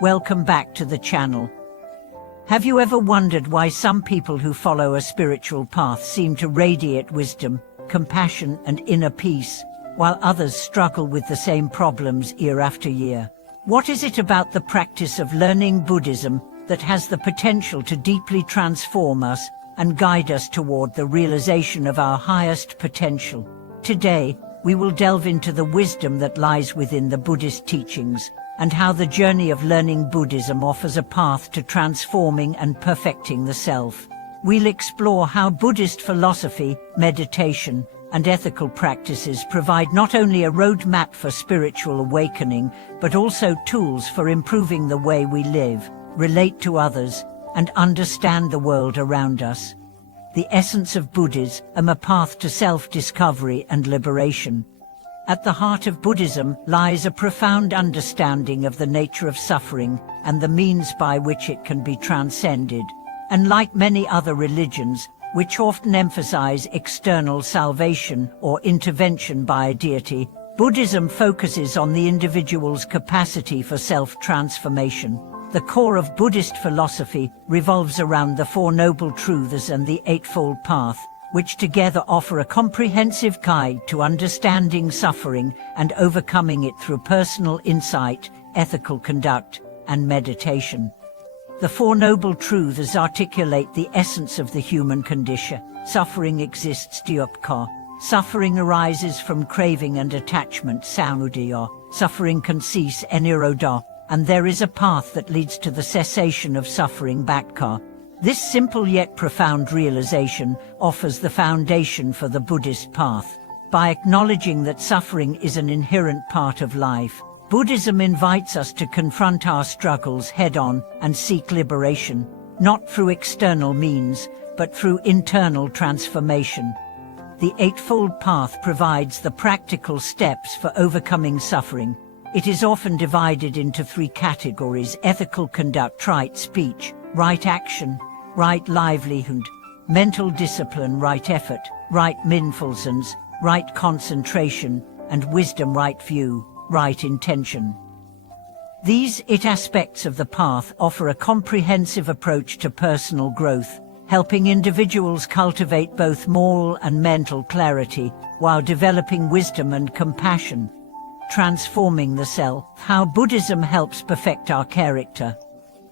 Welcome back to the channel. Have you ever wondered why some people who follow a spiritual path seem to radiate wisdom, compassion, and inner peace, while others struggle with the same problems year after year? What is it about the practice of learning Buddhism that has the potential to deeply transform us and guide us toward the realization of our highest potential? Today, we will delve into the wisdom that lies within the Buddhist teachings and how the journey of learning Buddhism offers a path to transforming and perfecting the self. We'll explore how Buddhist philosophy, meditation, and ethical practices provide not only a roadmap for spiritual awakening, but also tools for improving the way we live, relate to others, and understand the world around us. The essence of Buddhism, a path to self-discovery and liberation. At the heart of Buddhism lies a profound understanding of the nature of suffering and the means by which it can be transcended. And like many other religions, which often emphasize external salvation or intervention by a deity, Buddhism focuses on the individual's capacity for self-transformation. The core of Buddhist philosophy revolves around the Four Noble Truths and the Eightfold Path, which together offer a comprehensive guide to understanding suffering and overcoming it through personal insight, ethical conduct, and meditation. The Four Noble Truths articulate the essence of the human condition. Suffering exists dukkha. Suffering arises from craving and attachment samudaya. Suffering can cease nirodha. And there is a path that leads to the cessation of suffering bhakkha. This simple yet profound realization offers the foundation for the Buddhist path. By acknowledging that suffering is an inherent part of life, Buddhism invites us to confront our struggles head-on and seek liberation, not through external means, but through internal transformation. The Eightfold Path provides the practical steps for overcoming suffering. It is often divided into three categories: ethical conduct, right speech, right action, right livelihood; mental discipline, right effort, right mindfulness, right concentration; and wisdom, right view, right intention. These 8 aspects of the path offer a comprehensive approach to personal growth, helping individuals cultivate both moral and mental clarity while developing wisdom and compassion. Transforming the self. How Buddhism helps perfect our character.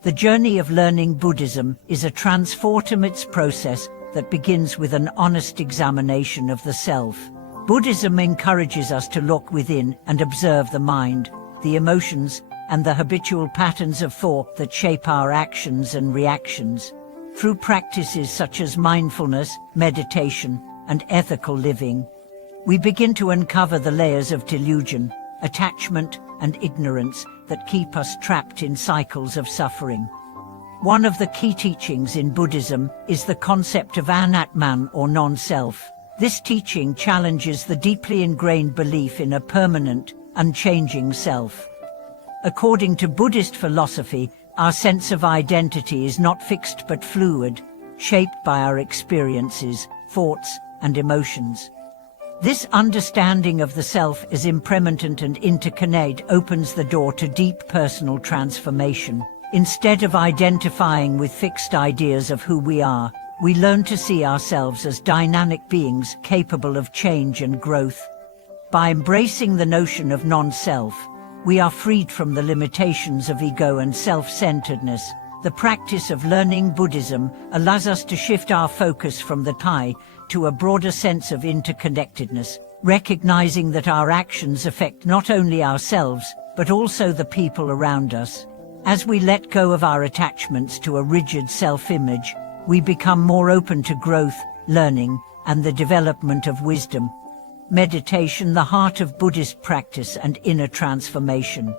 The journey of learning Buddhism is a transformative process that begins with an honest examination of the self. Buddhism encourages us to look within and observe the mind, the emotions, and the habitual patterns of thought that shape our actions and reactions. Through practices such as mindfulness, meditation, and ethical living, we begin to uncover the layers of delusion, attachment, and ignorance that keep us trapped in cycles of suffering. One of the key teachings in Buddhism is the concept of anatman, or non-self. This teaching challenges the deeply ingrained belief in a permanent, unchanging self. According to Buddhist philosophy, our sense of identity is not fixed but fluid, shaped by our experiences, thoughts, and emotions. This understanding of the self as impermanent and interconnected opens the door to deep personal transformation. Instead of identifying with fixed ideas of who we are, we learn to see ourselves as dynamic beings capable of change and growth. By embracing the notion of non-self, we are freed from the limitations of ego and self-centeredness. The practice of learning Buddhism allows us to shift our focus from the I to a broader sense of interconnectedness, recognizing that our actions affect not only ourselves, but also the people around us. As we let go of our attachments to a rigid self-image, we become more open to growth, learning, and the development of wisdom. Meditation, the heart of Buddhist practice and inner transformation.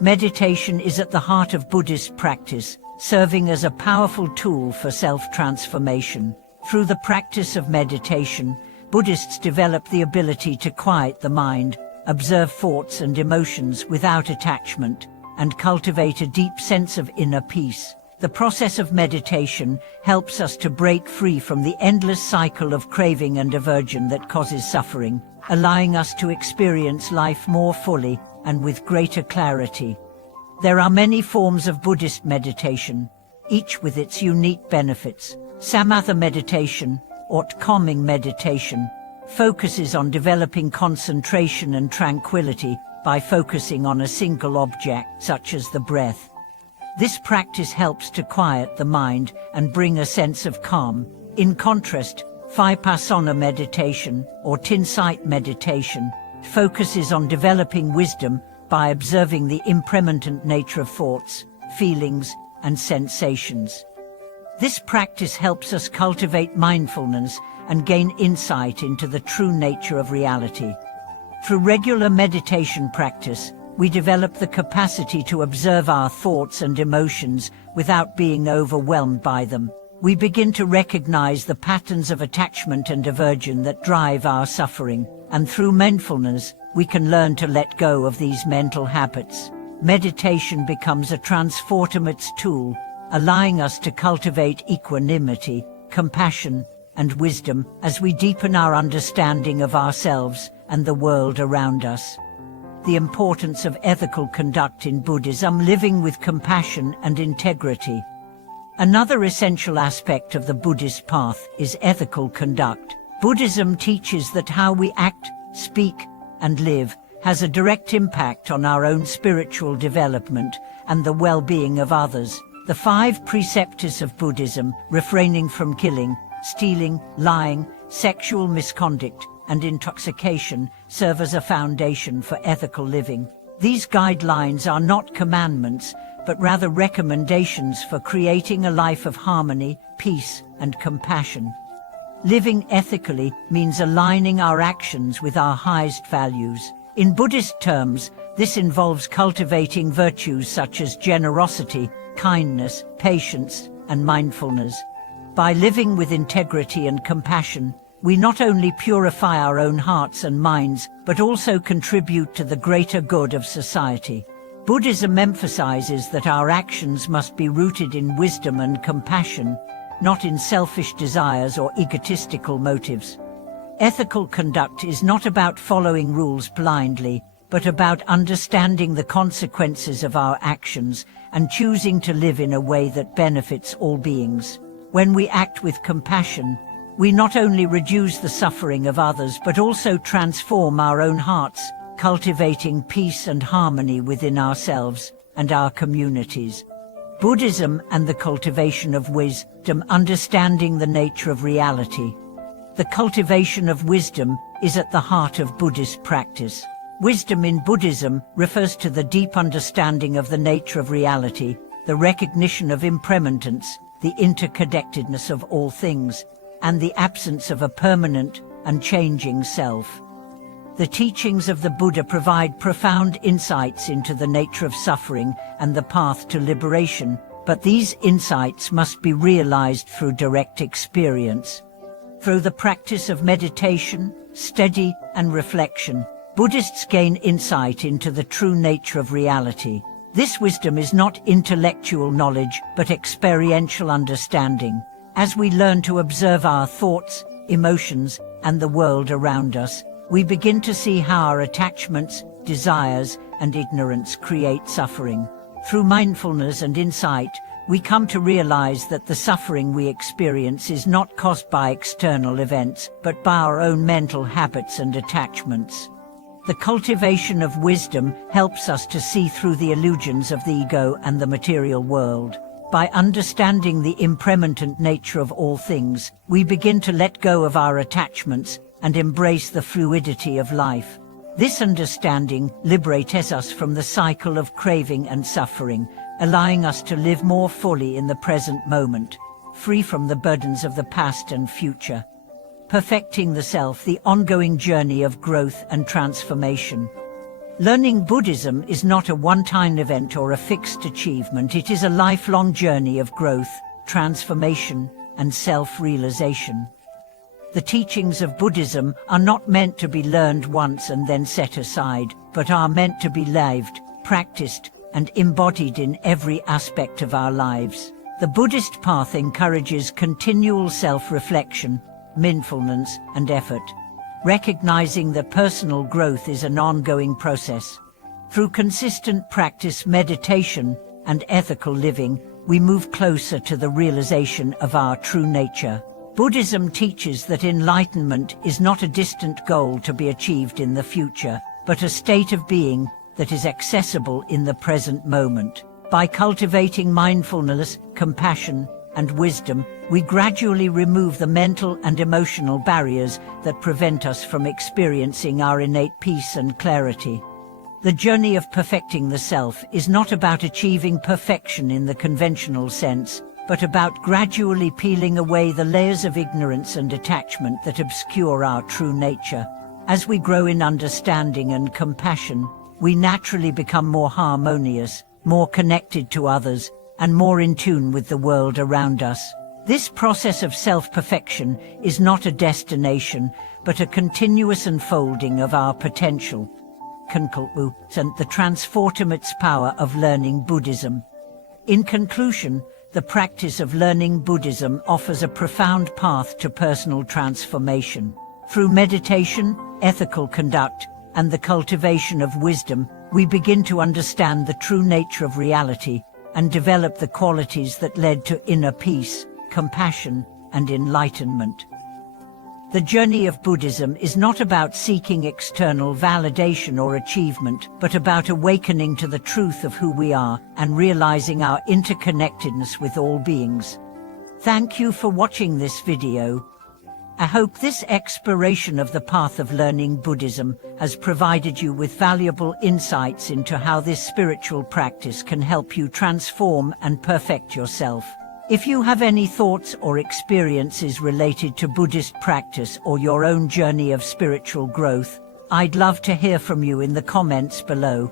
Meditation is at the heart of Buddhist practice, serving as a powerful tool for self-transformation. Through the practice of meditation, Buddhists develop the ability to quiet the mind, observe thoughts and emotions without attachment, and cultivate a deep sense of inner peace. The process of meditation helps us to break free from the endless cycle of craving and aversion that causes suffering, allowing us to experience life more fully and with greater clarity. There are many forms of Buddhist meditation, each with its unique benefits. Samatha meditation, or calming meditation, focuses on developing concentration and tranquility by focusing on a single object, such as the breath. This practice helps to quiet the mind and bring a sense of calm. In contrast, vipassana meditation, or insight meditation, focuses on developing wisdom by observing the impermanent nature of thoughts, feelings, and sensations. This practice helps us cultivate mindfulness and gain insight into the true nature of reality. Through regular meditation practice, we develop the capacity to observe our thoughts and emotions without being overwhelmed by them. We begin to recognize the patterns of attachment and aversion that drive our suffering, and through mindfulness, we can learn to let go of these mental habits. Meditation becomes a transformative tool, allowing us to cultivate equanimity, compassion, and wisdom as we deepen our understanding of ourselves and the world around us. The importance of ethical conduct in Buddhism: living with compassion and integrity. Another essential aspect of the Buddhist path is ethical conduct. Buddhism teaches that how we act, speak, and live has a direct impact on our own spiritual development and the well-being of others. The 5 precepts of Buddhism, refraining from killing, stealing, lying, sexual misconduct, and intoxication, serve as a foundation for ethical living. These guidelines are not commandments, but rather recommendations for creating a life of harmony, peace, and compassion. Living ethically means aligning our actions with our highest values. In Buddhist terms, this involves cultivating virtues such as generosity, kindness, patience, and mindfulness. By living with integrity and compassion, we not only purify our own hearts and minds, but also contribute to the greater good of society. Buddhism emphasizes that our actions must be rooted in wisdom and compassion, not in selfish desires or egotistical motives. Ethical conduct is not about following rules blindly, but about understanding the consequences of our actions and choosing to live in a way that benefits all beings. When we act with compassion, we not only reduce the suffering of others but also transform our own hearts, cultivating peace and harmony within ourselves and our communities. Buddhism and the cultivation of wisdom: understanding the nature of reality. The cultivation of wisdom is at the heart of Buddhist practice. Wisdom in Buddhism refers to the deep understanding of the nature of reality, the recognition of impermanence, the interconnectedness of all things, and the absence of a permanent and changing self. The teachings of the Buddha provide profound insights into the nature of suffering and the path to liberation, but these insights must be realized through direct experience. Through the practice of meditation, study, and reflection, Buddhists gain insight into the true nature of reality. This wisdom is not intellectual knowledge, but experiential understanding. As we learn to observe our thoughts, emotions, and the world around us, we begin to see how our attachments, desires, and ignorance create suffering. Through mindfulness and insight, we come to realize that the suffering we experience is not caused by external events, but by our own mental habits and attachments. The cultivation of wisdom helps us to see through the illusions of the ego and the material world. By understanding the impermanent nature of all things, we begin to let go of our attachments and embrace the fluidity of life. This understanding liberates us from the cycle of craving and suffering, allowing us to live more fully in the present moment, free from the burdens of the past and future. Perfecting the self, the ongoing journey of growth and transformation. Learning Buddhism is not a one-time event or a fixed achievement. It is a lifelong journey of growth, transformation, and self-realization. The teachings of Buddhism are not meant to be learned once and then set aside, but are meant to be lived, practiced, and embodied in every aspect of our lives. The Buddhist path encourages continual self-reflection, mindfulness, and effort, recognizing that personal growth is an ongoing process. Through consistent practice, meditation, and ethical living, we move closer to the realization of our true nature. Buddhism teaches that enlightenment is not a distant goal to be achieved in the future, but a state of being that is accessible in the present moment. By cultivating mindfulness, compassion, and wisdom, we gradually remove the mental and emotional barriers that prevent us from experiencing our innate peace and clarity. The journey of perfecting the self is not about achieving perfection in the conventional sense, but about gradually peeling away the layers of ignorance and attachment that obscure our true nature. As we grow in understanding and compassion, we naturally become more harmonious, more connected to others, and more in tune with the world around us. This process of self-perfection is not a destination, but a continuous unfolding of our potential. And the transformative power of learning Buddhism. In conclusion, the practice of learning Buddhism offers a profound path to personal transformation. Through meditation, ethical conduct, and the cultivation of wisdom, we begin to understand the true nature of reality and develop the qualities that led to inner peace, compassion, and enlightenment. The journey of Buddhism is not about seeking external validation or achievement, but about awakening to the truth of who we are and realizing our interconnectedness with all beings. Thank you for watching this video. I hope this exploration of the path of learning Buddhism has provided you with valuable insights into how this spiritual practice can help you transform and perfect yourself. If you have any thoughts or experiences related to Buddhist practice or your own journey of spiritual growth, I'd love to hear from you in the comments below.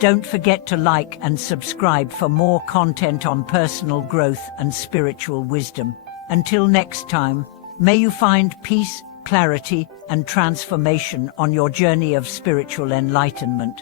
Don't forget to like and subscribe for more content on personal growth and spiritual wisdom. Until next time, may you find peace, clarity, and transformation on your journey of spiritual enlightenment.